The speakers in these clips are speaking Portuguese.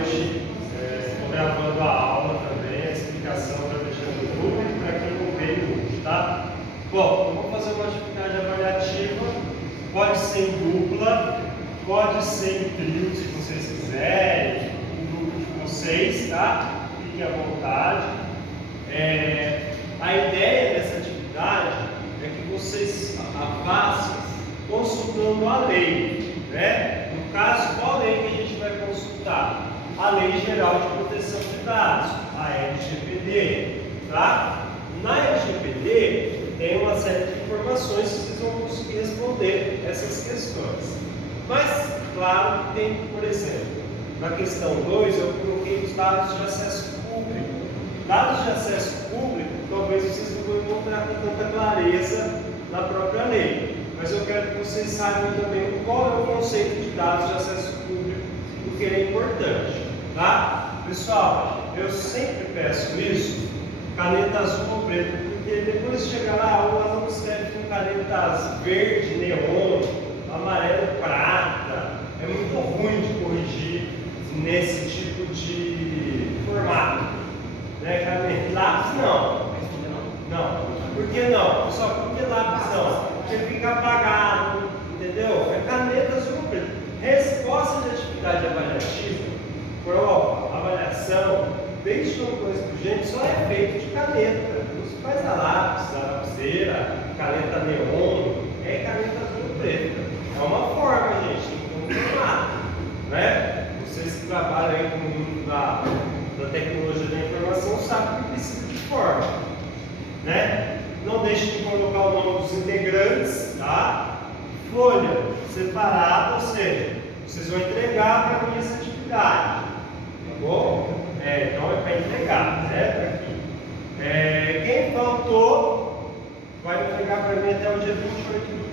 noite, estou gravando a aula também, a explicação para deixar no grupo e para quem não veio hoje, tá? Bom, eu vou fazer uma atividade avaliativa, pode ser em dupla, pode ser em trio, se vocês quiserem, um grupo de vocês, tá? Fiquem à vontade. A ideia dessa atividade é que vocês a façam consultando a lei, né? No caso, qual lei que a gente vai consultar? A Lei Geral de Proteção de Dados, a LGPD, tá? Na LGPD tem uma série de informações que vocês vão conseguir responder essas questões. Mas, claro, tem, por exemplo, na questão 2 eu coloquei os dados de acesso público. Dados de acesso público, talvez vocês não vão encontrar com tanta clareza na própria lei. Mas eu quero que vocês saibam também qual é o conceito de dados de acesso público, porque ele é importante, tá? Pessoal, eu sempre peço isso, caneta azul ou preta, porque depois de chegar lá, o aluno escreve com canetas verde, neon, amarelo, prata. É muito ruim de corrigir nesse tipo de formato, né? Caneta, lápis não. Não. Por que não? Pessoal, por que lápis não? Porque fica apagado, entendeu? É caneta azul ou preta. Resposta de atividade avaliativa, prova, avaliação, desde uma coisa do gente, só é feito de caneta. Você faz a lápis, a lapiseira, caneta neon, é caneta azul ou preta. É uma forma, gente, tem que ter um formato, né? Vocês que trabalham aí com o mundo da tecnologia da informação sabem que precisa de forma, né? Não deixe de colocar o nome dos integrantes, tá? Folha separada, ou seja, vocês vão entregar para mim essa atividade, tá bom? Então é para entregar, né? Aqui. Quem faltou vai entregar para mim até o dia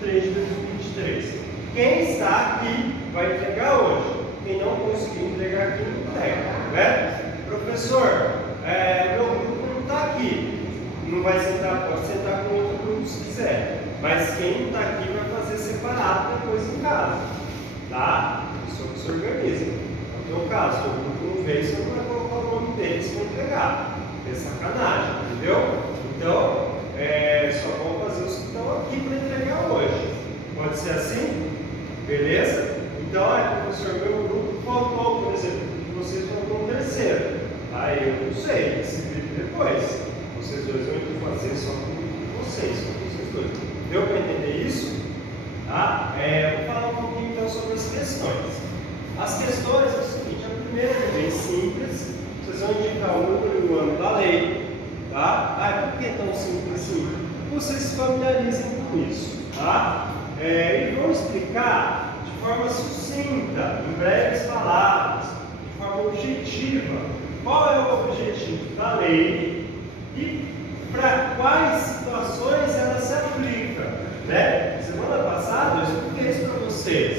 28/3/2023. Quem está aqui vai entregar hoje. Quem não conseguiu entregar aqui, não entrega, né? Professor, meu grupo não está aqui. Não vai sentar, pode sentar com outro grupo se quiser. Mas quem não está aqui vai fazer separado depois em casa, tá? Isso que se organiza. No teu caso, se o grupo não veio, você não vai colocar o nome deles para entregar. É sacanagem, entendeu? Então, só vão fazer os que estão aqui para entregar hoje. Pode ser assim? Beleza? Então, professor, meu grupo faltou, por exemplo, vocês faltou um terceiro. Aí eu não sei, se vira depois. Vocês dois vão ter que fazer só com vocês dois. Deu para entender isso? Tá? Vou falar um pouquinho então sobre as questões. As questões é o seguinte: a primeira é bem simples, vocês vão indicar o número e o ano da lei, tá? Por que tão simples assim? Vocês se familiarizem com isso, tá? E vou explicar de forma sucinta, em breves palavras, de forma objetiva, qual é o objetivo da lei e para quais situações ela se aplica, né? Semana passada eu expliquei isso para vocês.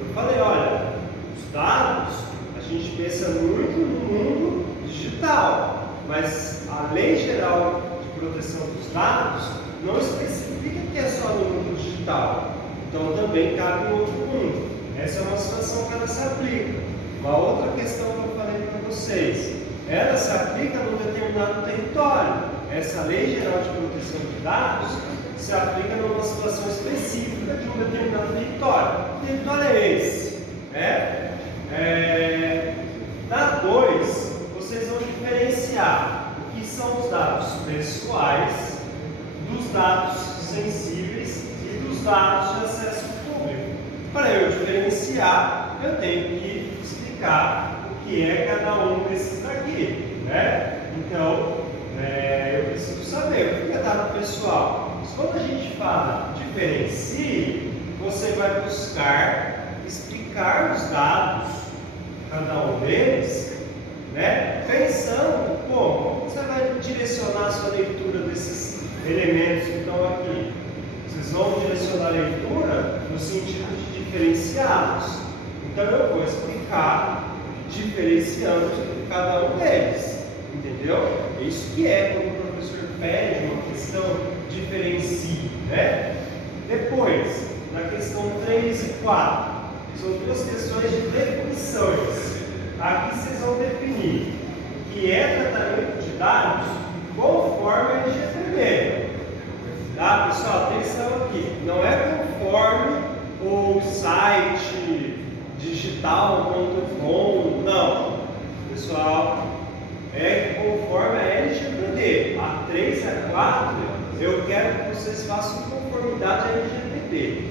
Eu falei, olha, os dados, a gente pensa muito no mundo digital, mas a Lei Geral de Proteção dos Dados não especifica que é só no mundo digital. Então também cabe em outro mundo. Essa é uma situação que ela se aplica. Uma outra questão que eu falei para vocês, ela se aplica num determinado território. Essa Lei Geral de Proteção de Dados se aplica numa situação específica de um determinado território. Que território é esse? Na 2, vocês vão diferenciar o que são os dados pessoais, dos dados sensíveis e dos dados de acesso público. Para eu diferenciar, eu tenho que explicar o que é cada um desses daqui, né? Então, eu preciso saber o que é dado pessoal. Mas quando a gente fala diferencie, você vai buscar explicar os dados, cada um deles, né? Pensando como você vai direcionar a sua leitura desses elementos que estão aqui. Vocês vão direcionar a leitura no sentido de diferenciá-los. Então eu vou explicar diferenciando cada um deles. Entendeu? É isso que é quando o professor pede uma questão, diferencie, né? Depois, na questão 3 e 4, são duas questões de definições. aqui vocês vão definir que é tratamento de dados conforme a LGPD. Tá, pessoal? Atenção aqui. Não é conforme o site digital.com, não. Pessoal, é conforme a LGPD. A 3 e a 4, eu quero que vocês façam conformidade à LGPD.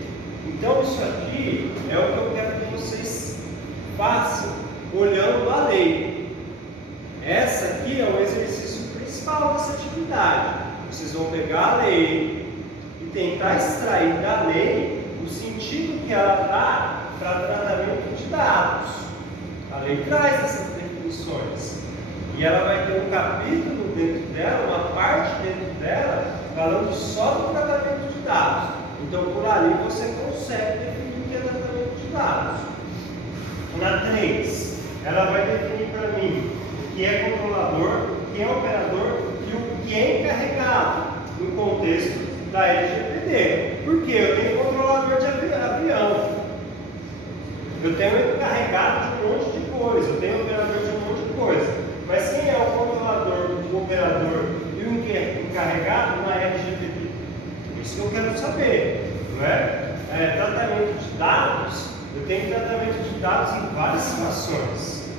Então, isso aqui é o que eu quero que vocês façam, olhando a lei. Essa aqui é o exercício principal dessa atividade. Vocês vão pegar a lei e tentar extrair da lei o sentido que ela dá para tratamento de dados. A lei traz essas definições. E ela vai ter um capítulo dentro dela, uma parte dentro dela, falando só do tratamento de dados. Então, por ali você consegue definir o que é tratamento de dados. Na 3, ela vai definir para mim o que é controlador, o que é operador e o que é encarregado no contexto da LGPD. Por quê? Eu tenho controlador de avião, eu tenho encarregado de um monte de coisa, eu tenho operador de um monte de coisa. Mas quem é o controlador, o operador e o encarregado na LGPD? Isso que eu quero saber, não é? Tratamento de dados, eu tenho tratamento de dados em várias situações.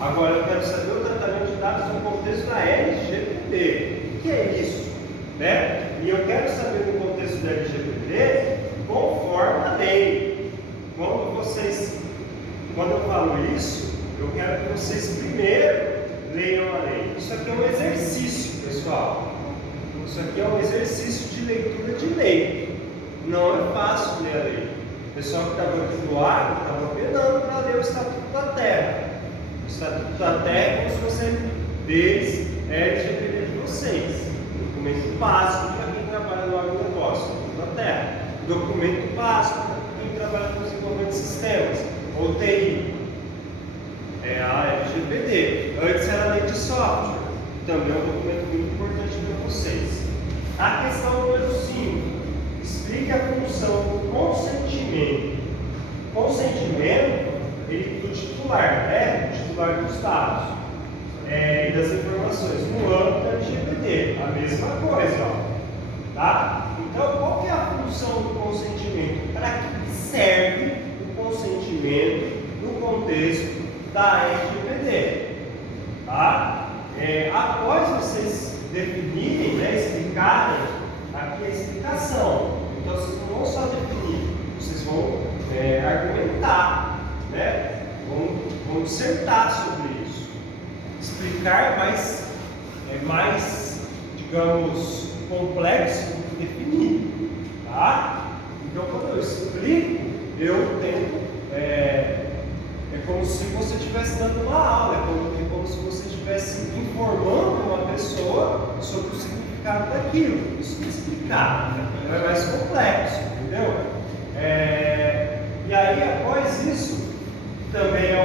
Agora eu quero saber o tratamento de dados no contexto da LGPD. O que é isso? Né? E eu quero saber no contexto da LGPD conforme a lei. Quando eu falo isso, eu quero que vocês primeiro leiam a lei. Isso aqui é um exercício, pessoal. Isso aqui é um exercício de leitura de lei. Não é fácil ler a lei. O pessoal que estava aqui do ar estava penando para ler o Estatuto da Terra. O Estatuto da Terra é como se fosse deles, LGPD de vocês. Documento básico para quem trabalha no agronegócio, Estatuto da Terra. Documento básico para quem trabalha no desenvolvimento de sistemas, ou TI. É a LGPD. Antes era a lei de software. Também é um documento muito importante para vocês. A questão número 5. Explique a função do consentimento. Consentimento do titular, né? Do titular dos dados e das informações no âmbito da LGPD. A mesma coisa, ó. Tá? Então, qual que é a função do consentimento? Para que serve o consentimento no contexto da LGPD? Tá? Após vocês definirem, né, explicarem, aqui a explicação. Então, vocês não vão só definir, vocês vão argumentar, né? Vão dissertar sobre isso. Explicar mais, digamos, complexo do que definir. Tá? Então, quando eu explico, eu tento. É como se você estivesse dando uma aula, é como se você estivesse informando uma pessoa sobre o significado daquilo. Isso que explicar é mais complexo, entendeu? E aí, após isso, também é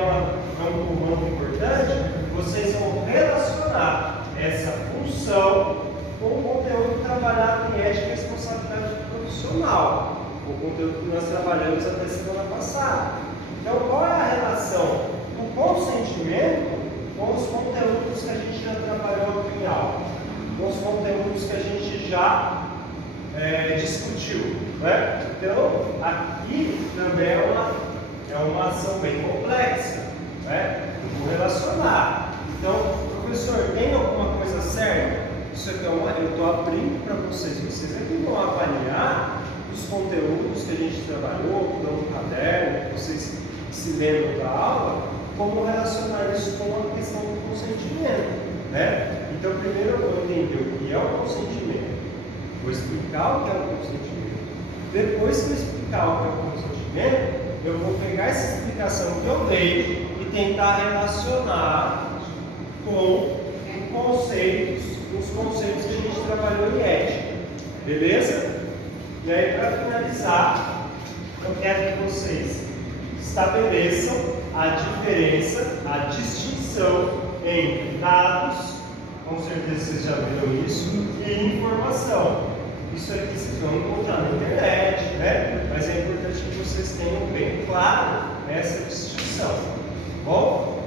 um comando importante, vocês vão relacionar essa função com o conteúdo trabalhado em ética e responsabilidade profissional, o conteúdo que nós trabalhamos até semana passada. Então, qual é a relação do consentimento com os conteúdos que a gente já trabalhou aqui em aula, com os conteúdos que a gente já discutiu, né? Então, aqui também é uma ação bem complexa, né? Eu vou relacionar. Então, professor, tem alguma coisa certa? Isso aqui eu estou abrindo para vocês. Vocês aqui vão avaliar os conteúdos que a gente trabalhou, no caderno, que vocês se lembram da aula, como relacionar isso com a questão do consentimento, né? Então, primeiro eu vou entender o que é o consentimento, vou explicar o que é o consentimento. Depois que eu explicar o que é o consentimento, eu vou pegar essa explicação que eu dei e tentar relacionar com os conceitos que a gente trabalhou em ética, beleza? E aí, para finalizar, eu quero que vocês estabeleçam a diferença, a distinção entre dados, com certeza vocês já viram isso, e informação. Isso aqui vocês vão encontrar na internet, né? Mas é importante que vocês tenham bem claro essa distinção. bom?